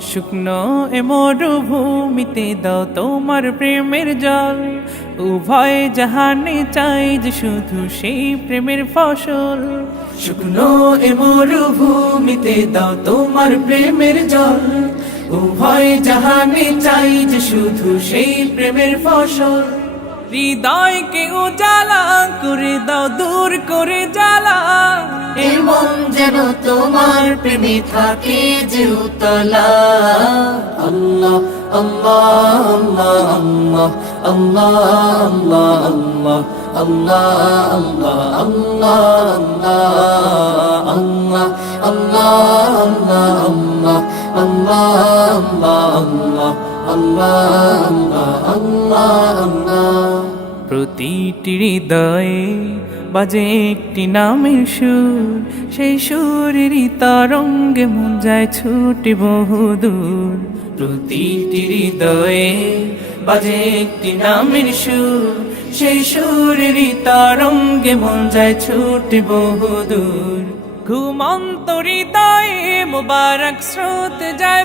শুকনো এ মরুভূমিতে দাও তোমার প্রেমের জল। উভয় জাহানে চাই যে শুধু সেই প্রেমের ফসল। শুকনো এ মরুভূমিতে দাও তোমার প্রেমের জল। উভয় জাহানে চাই যে শুধু সেই প্রেমের ফসল। হৃদয়কে উজালা করে দাও দূর করে জ্বালা এমন যেন তোমার প্রেমে থাকে যে উতলা আল্লাহ আল্লাহ আল্লাহ আল্লাহ আল্লাহ আল্লাহ আল্লাহ আল্লাহ আল্লাহ আল্লাহ আল্লাহ আল্লাহ আল্লাহ আল্লাহ আল্লাহ আল্লাহ প্রতিটি হৃদয়ে বাজে একটি নামের সুর। সেই সুরেরই তরঙ্গে মন যায় ছুটে বহুদূর। প্রতিটি হৃদয়ে বাজে একটি নামের সুর। সেই সুরেরই তরঙ্গে মন যায় ছুটে বহুদূর। ঘুমন্ত হৃদয়ে মোবারক স্রোত যায়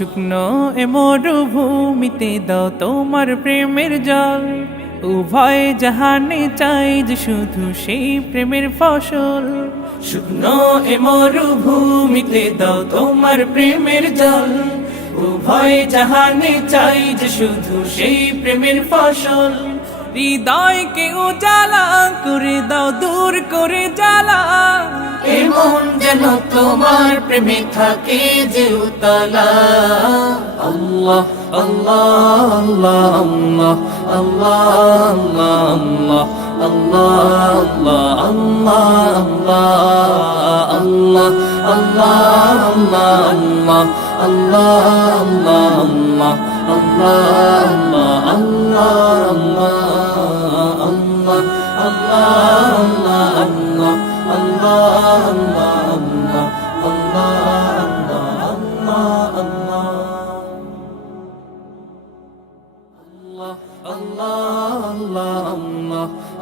শুকনো এ মরুভূমিতে দাও তোমার প্রেমের জল। উভয় জাহানে চাই যে শুধু সেই প্রেমের ফসল। শুকনো এ মরুভূমিতে দাও তোমার প্রেমের জল। উভয় জাহানে চাই যে শুধু সেই প্রেমের ফসল। হৃদয়কে উজালা করে দাও, দূর করে জ্বালা। এমন যেন তোমার প্রেমে থাকে যে উতলা আল্লাহ আল্লাহ আল্লাহ আল্লাহ আল্লাহ আল্লাহ আল্লাহ আল্লাহ আল্লাহ